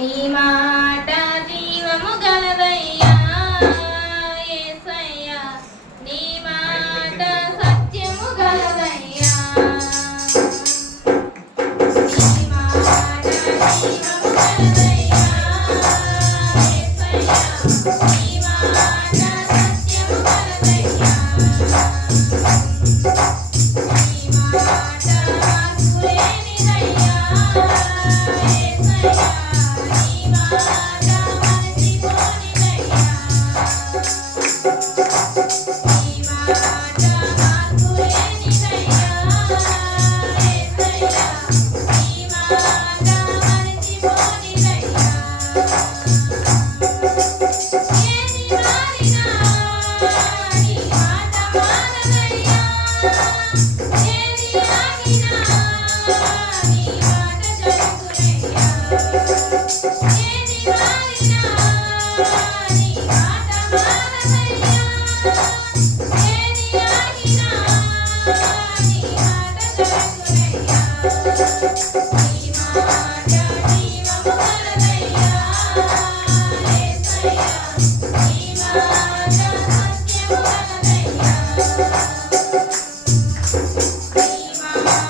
言います。